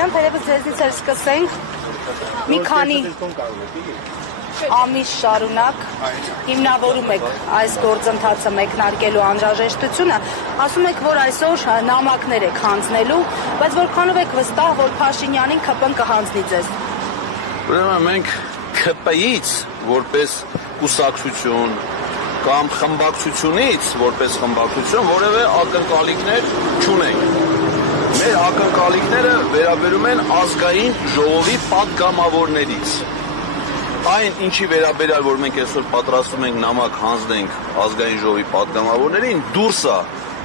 Ղուկասարյան, թերևս ձեզնից էլ սկսենք մի քանի ամիս շարունակ հիմնավորում եք այս գործընթացը մեկնարկելու անհրաժեշտությունը, ասում եք, որ այսօր նամակներ եք հանձնելու, բայց որքանով եք վստահ, որ Փաշինյանին ՔՊ-ն կհանձնի ձեզ։ Ուրեմն մենք ՔՊ-ից որպես կուսակցություն կամ խմբակցությունից որպես խմբակցություն որևէ ակնկալիքներ չունենք։ Մեր ակնկալիքները վերաբերում են ազգային ժողովի պատգամավորներից։ Այն ինչի վերաբերյալ, որ մենք այսօր պատրաստում ենք նամակ հանձնենք ազգային ժողովի պատգամավորներին, դուրս է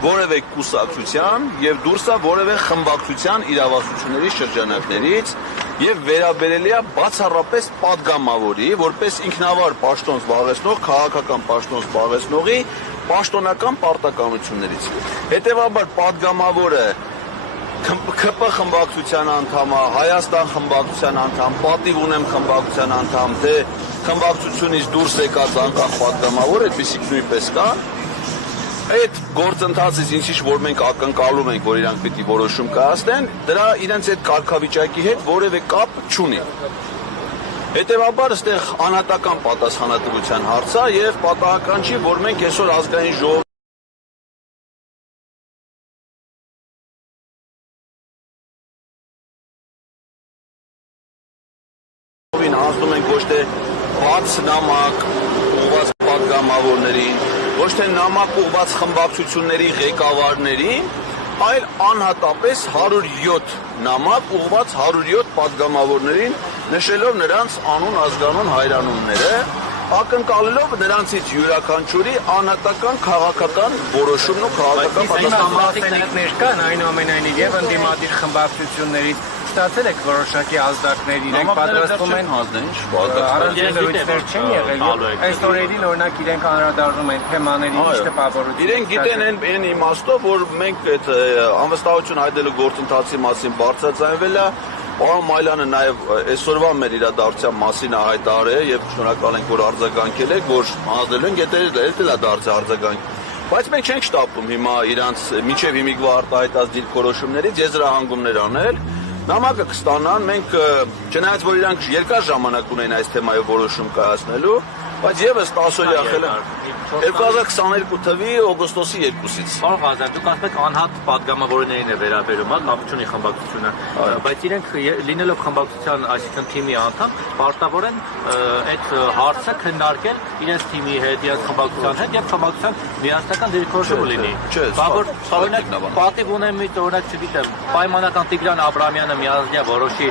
որևէ կուսակցության եւ դուրս է որևէ խմբակցության իրավասությունների շրջանակներից եւ վերաբերելի է բացառապես պատգամավորի, որպես ինքնավար պաշտոն զբաղեցնող, քաղաքական պաշտոն զբաղեցնողի պաշտոնական պարտականություններից։ Հետևաբար պատգամավորը ՔՊ խմբակցության անդամ է, Հայաստան խմբակցության անդամ, պատիվ ունեմ խմբակցության անդամ, թե խմբակցությունից դուրս եկած անկախ պատգամավոր, այդպիսիք նույնպես կա։ Այդ գործընթացից ինչ որ մենք ակնկալում ենք, որ իրանք պիտի որոշում կայացնեն, դրա իրենց այդ կարգավիճակի հետ որևէ կապ չունի։ Հետևաբար այստեղ անհատական պատասխանատվության հարց է եւ պատահական չի, որ մենք այսօր ազգային ժողով հանձնում ենք ոչ թե բաց նամակ ուղղված պատգամավորներին, ոչ թե նամակ ուղղված խմբակցությունների ղեկավարներին, այլ անհատապես 107 նամակ ուղղված 107 պատգամավորներին, նշելով նրանց անուն, ազգանուն, հայրանունները, ակնկալելով նրանցից յուրաքանչյուրի անհատական քաղաքական որոշումն ու քաղաքական պատասխանատվություններ կան, այնուամենայնիվ եւ ընդդիմադիր խմբակցություններից ստացել եք որոշակի ազդակներ, իրենք պատրաստվում են առանձին դրույթներ չեն եղել եւ այս օրերին օրինակ իրենք անդրադառնում են թեմաների ինչ տպավորություն։ Իրենք գիտեն այն իմաստով, որ մենք այդ անվստահություն հայտնելու գործընթացի մասին բարձրացանվել է, պարոն Մայլյանը նաեւ այսօրվա մեր իրադարձության մասին հայտարարել եւ շնորհակալ ենք, որ արձագանքել եք, որ հանձնելու ենք, եթե դա դարձի արձագանք։ Բայց մենք չենք շտապում հիմա իրանց միջև հիմիկվա արտահայտած դիրքորոշումներից եզրահանգումներ անել։ Նամակը կստանան, մենք չնայած որ իրանք երկար ժամանակ ունեն այս թեմայով որոշում կայացնելու, բայց եւս 10 օրյա խելը 2022 թվականի օգոստոսի 2-ից։ Պարոն Ղազարյան, դուք ասում եք անհատ պատգամավորներին է վերաբերում, կապ չունի խմբակցությունը, բայց իրենք լինելով խմբակցության, այսինքն թիմի անդամ, պարտավոր են այդ հարցը քննարկել իրենց թիմի հետ, իրենց խմբակցության հետ եւ խմբակցության միասնական դիրքորոշում լինի։ Օրինակ, պատիվ ունեմ մի օրինակ, չգիտեմ, պայմանական Տիգրան Աբրամյանը միազնյա որոշի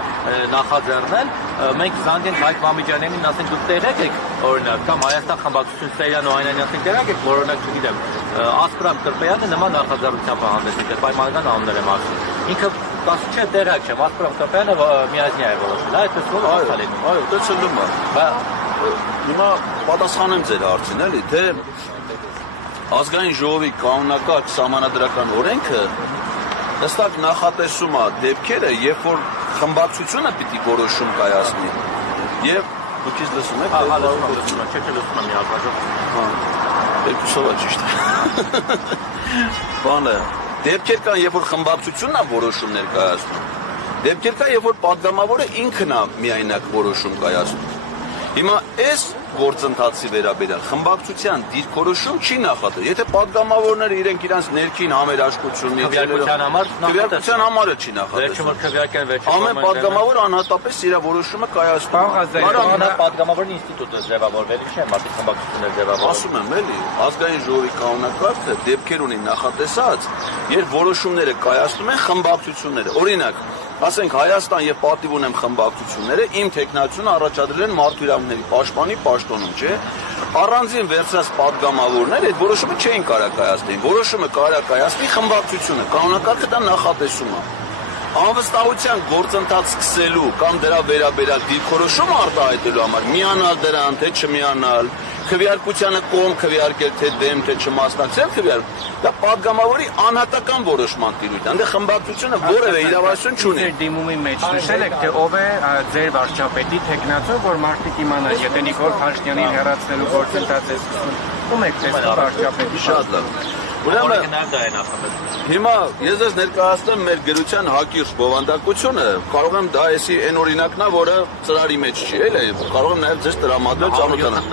նախաձեռնել, մենք զանգենք Հայկ Մամիջանյանին, ասենք դուք տեղեկ եք, օրինակ, կամ Հայաստան խմբակցություն Սերյան ու Այնանյանին տեղեկ եք, որ օրինակ, չգիտեմ, Ասպրամ Կրպեյանը նման նախաձեռնությամբ հանդես եկել, պայմանական անուններ եմ ասում։ Ինքը ասում չէ, տեղեկ չեմ, Ասպրամ Կրպեյանը միազնյա է որոշել, այդպես որ այո, դա ցլում է։ Հիմա պատասխանեմ ձեր հարցին, էլի, թե ազգային ժողովի կանոնակարգ սահմանադրական օրենքը հստակ նախատեսում է դեպքերը, երբ որ խմբակցությունը պիտի որոշում կայացնի եւ դուք ինձ լսում եք, լսում եմ միապաշտ։ Երկուսով է ճիշտ։ Բանը, դեպքեր կան, երբ որ խմբակցությունն է որոշումներ կայացնում։ Դեպքեր կա, երբ որ պատգամավորը ինքն է միայնակ որոշում կայացնում։ Հիմա այս գործընթացի վերաբերյալ խմբակցության դիրքորոշում չի նախատեսվում։ Եթե պատգամավորները իրենք իրանց ներքին համերաշխություն քվեարկության համարը չի նախատեսվում։ Ամեն պատգամավոր անհատապես իր որոշումը կայացնում։ Անհատ պատգամավորն ինստիտուտ է ձևավորվել, չէ՞, մարդիկ խմբակցություններ ձևավորել։ Ասում եմ, էլի, ազգային ժողովի կանոնակարգը դեպքեր ունի նախատեսած, երբ որոշումները կայացնում են խմբակցությունները։ Օրինակ, ասենք Հայաստան եւ պատիվ ունեմ խմբակցությունները իմ տեխնացիոնը առաջադրել են մարդու իրավունքների պաշտպանի պաշտոնում, չէ՞։ Առանձին վերցրած պատգամավորներ այդ որոշումը չէին կարող կայացնել։ Որոշումը կարող կայացնի խմբակցությունը, կանոնակարգը դա նախատեսում է։ Անվստահության գործընթաց սկսելու կամ դրա վերաբերյալ դիրքորոշում արտահայտելու համար միանալ դրան, թե չմիանալ, քվեարկությանը կողմ քվեարկել, թե դեմ, թե չմասնակցել քվեարկել, դա պատգամավորի անհատական որոշման տիրույթ է։ Այնտեղ խմբակցությունը որևէ իրավասություն չունի։ Ձեր դիմումի մեջ նշել եք, թե ով է ձեր վարչապետի տեխնացիոն, որ մարդիկ իմանան, եթե Նիկոլ Փաշինյանին հեռացնելու գործընթաց է սկսվում, ում եք տեսնում վարչապետի։ Շատ լավ։ Ուրեմն նաև դա է նախատեսվում։ հիմա ես ձեզ ներկայացնեմ մեր գրության հակիրճ բովանդակությունը, կարող եմ դա էսի այն օրինակն է, որը ծրարի մեջ չի, էլի, կարող եմ նաև ձեզ տրամադրել ծանոթանալ։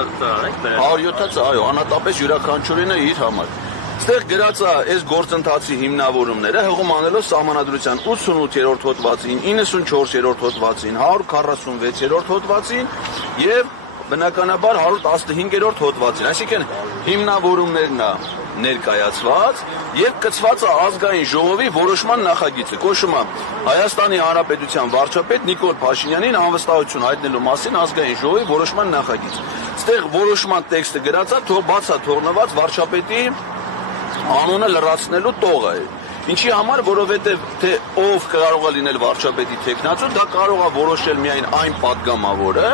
107-ը, այո, անհատապես յուրաքանչյուրինը իր համար։ Ստեղ գրած է այս գործընթացի հիմնավորումները, հղում անելով սահմանադրության 88-րդ հոդվածին, 94-րդ հոդվածին, 146-րդ հոդվածին եւ բնականաբար 115-րդ հոդվածին, այսինքն հիմնավորումներն է ներկայացված եւ կցված է ազգային ժողովի որոշման նախագիծը։ Կոչվում է Հայաստանի Հանրապետության վարչապետ Նիկոլ Փաշինյանին անվստահություն հայտնելու մասին ազգային ժողովի որոշման նախագիծ։ Ստեղ որոշման տեքստը գրած է, բացա թողնված վարչապետի անունը լրացնելու տողը է։ Ինչի համար, որովհետև թե ով կարող է լինել վարչապետի տեխնացու, դա կարող է որոշել միայն այն падգամավորը,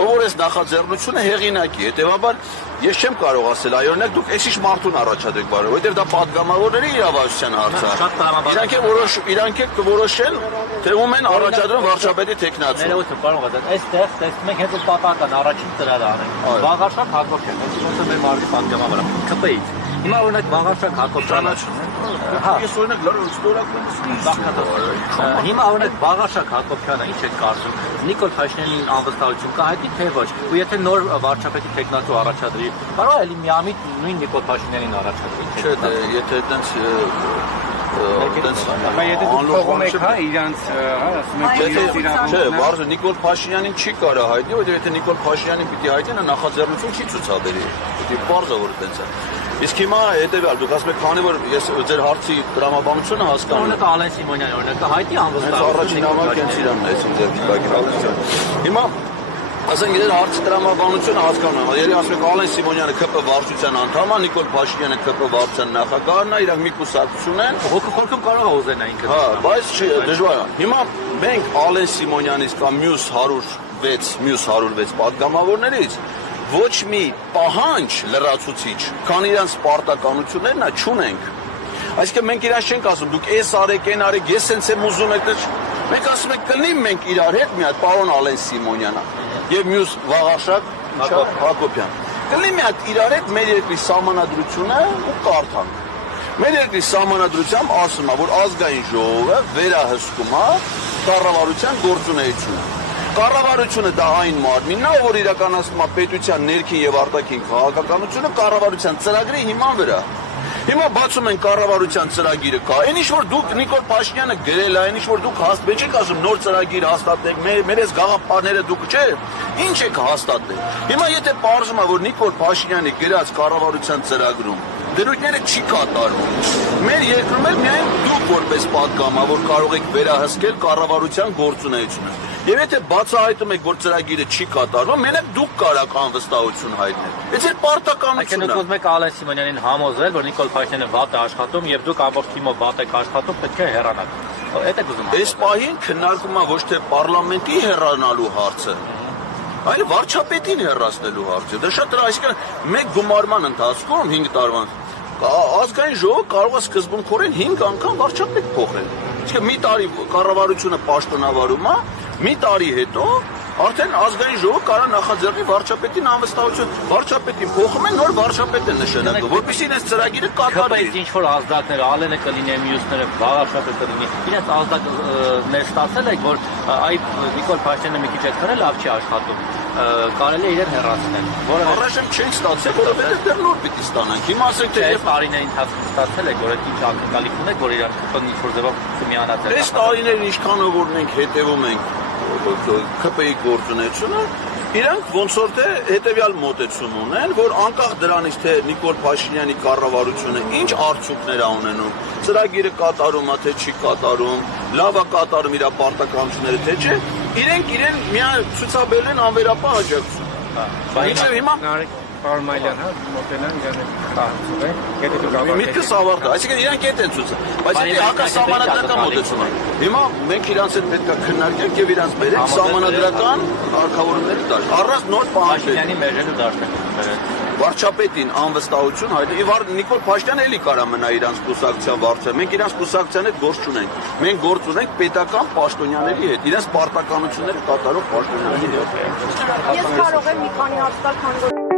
ով այս նախաձեռնությունը հեղինակի։ Հետևաբար ես չեմ կարող ասել, այ օրինակ դուք էսիշ մարդուն առաջադրեք բարը, որովհետև դա падգամավորների իրավասության հարց է։ Իրանք է կորոշեն, թե ում են առաջադրում վարչապետի տեխնացու։ Ներողություն, կարող եք, այստեղ տեսնում եք հենց պատահական առաջին ծրարը անենք։ Վաղարշակ Հակոբյան, ոնց է մեր մարզի падգամավորը, ԿՊ-ից։ Հիմա օրինակ Վաղարշակ Հակոբյանը, ես օրինակ լրացնորակն հիմա օրինակ Վաղարշակ Հակոբյանը ինչ է կարծում, Նիկոլ Փաշինյանին անվստահություն կա հայտնի թե ոչ, ու եթե նոր վարչապետի տեխնացու առաջադրի, կարող է նույն Նիկոլ Փաշինյանին առաջադրի։ Չէ, եթե այդպես Եթե դուք փողում եք, հա, իրանց, ասում եք, չէ, վարժը Նիկոլ Փաշինյանին չի կարա հայտնի, որովհետև եթե Նիկոլ Փաշինյանին պիտի հայտնի, նա նախաձեռնություն չի ցուցաբերի։ Պիտի բարձա որ այդպես է։ Իսկ հիմա հետևյալ, դուք ասում եք, քանի որ ես ձեր հարցի տրամաբանությունը հասկանում եմ։ Օրինակ Ալեն Սիմոնյանի օրինակ հայտնի անվստահություն։ Առաջին համակ հենց իրանն է, այսինքն ձեր դիպակի։ Հիմա ասենք դեր հարցի տրամաբանությունը հասկանում եմ։ Երբ ասում եք Ալեն Սիմոնյանը ԿՊ վարչության անդամ է, Նիկոլ Փաշինյանը ԿՊ վարչության նախագահն է, իրանք մի կուսակցություն են։ Հոգեքորքում կարող է ուզենա ինքը։ Հա, բայց չի, դժվար է։ Հիմա մենք Ալեն Սիմոնյանից կամ մյուս 106 падգամավորներից ոչ մի պահանջ լրացուցիչ, քան իրանց պարտականություններն է, չունենք։ Այսինքն մենք իրանց չենք ասում, դուք էս արեք, այն արեք, ես սենց եմ ուզում եք, մենք ասում ենք կլինի մենք իրար հետ մի հատ պարոն Ալեն Սիմոնյանը եւ մյուս Վաղարշակ Հակոբյան։ Կլինի մի հատ իրար հետ մեր երկրի սահմանադրությունը ու կարդանք։ Մեր երկրի սահմանադրությամբ ասում է, որ ազգային ժողովը վերահսկում է կառավարության գործունեությունը։ Կառավարությունը դա այն մարմինն է, որ իրականացնում է պետության ներքին եւ արտաքին քաղաքականությունը կառավարության ծրագրի հիման վրա։ Հիմա բացում են կառավարության ծրագիրը կա։ Այն ինչ որ դուք Նիկոլ Փաշինյանը գրել է, այն ինչ որ դուք հաստատեք, չեք ասում նոր ծրագիր հաստատեք, մեր այս գաղափարները դուք չէ, ինչ եք հաստատել։ Հիմա եթե պարզվում է, որ Նիկոլ Փաշինյանի գրած կառավարության ծրագրում դրույթները չի կատարվում։ Մեր երկրում էլ միայն դուք որպես падգամավոր կարող եք վերահսկել կառավարության գործունեությունը։ Եվ եթե բացահայտում եք, որ ծրագիրը չի կատարվում, մենակ դուք կարաք անվստահություն հայտնել։ Այս է պարտականությունն է։ Դուք ուզում եք Ալեն Սիմոնյանին համոզել, որ Նիկոլ Փաշինյանը վատ է աշխատում եւ դուք ամբողջ թիմով վատ եք աշխատում, պետք է հեռանաք։ Էդ եք ուզում։ Այս պահին քննարկվում է ոչ թե պարլամենտի հեռանալու հարցը, այլ վարչապետին հեռացնելու հարցը։ Դա շատ այսինքն մեկ գումարման ընթացքում 5 տարվա ազգային ժողովը կարող է սկզբունքորեն 5 անգամ վարչապետ փոխել։ Իսկ մի տարի կառավարությունը պաշտոնավարում է, մի տարի հետո արդեն ազգային ժողովը կարող նախաձեռնի վարչապետին անվստահություն։ Վարչապետին փոխում են, նոր վարչապետ են նշանակում, որպեսզի իրենց ծրագիրը կատարվի։ Ինչ որ ազդակները, Ալենը կլինի, մյուսները, Վաղարշակը կլինի։ Իրենց ազդակներ ստացել եք, որ այ Նիկոլ Փաշինյանը մի քիչ այդքան լավ չի աշխատում։ Կարելի է իրեն հեռացնել։ Առայժմ չենք ստացել, որովհետև դեռ նոր պիտի ստանանք։ Հիմա ասենք թե այս տարիների ընթացքում ստացել եք, որ ինչ ակնկալիք ունեք, որ իրար ինչ-որ ձևով կմիանացել։ Այս տարիներին ինչքանով որ մենք հետևում ենք ԿՊ-ի գործունեությունը, իրանք ոնց որ թե հետևյալ մոտեցում ունեն, որ անկախ դրանից թե Նիկոլ Փաշինյանի կառավարությունը ինչ արդյունքներ է ունենում, ծրագիրը կատարում է թե չի կատարում, լավ է կատարում իր պարտականությունները թե չէ, իրենք իրեն միայն ցուցաբերել են անվերապահ աջակցություն։ Ինչեւ հիմա Պարոն Մայլյան, հա, մոտենան իրանը կարծում է, եթե դուք ավարտեք։ Միտքս ավարտա, այսինքն իրանք այդ են ցույցը, բայց եթե հակասահմանադրական մոտեցում է։ Հիմա մենք իրանց հետ պետք է քննարկենք եւ իրանց բերենք սահմանադրական կարգավորումների դաշտ։ Առանց նոր Փաշինյանի մեժերը դաշտեն։ Վարչապետին անվստահություն հայտնի։ Նիկոլ Փաշինյանը էլի կարա մնա իրանց կուսակցության վարչապետ։ Մենք իրանց կուսակցության հետ գործ չունենք։ Մենք գործ ունենք պետական պաշտոնյաների հետ, իրանց պարտականությունները կատարող պաշտոնյաների հետ։ Ես կարող եմ մի քանի հատ տալ, քանի որ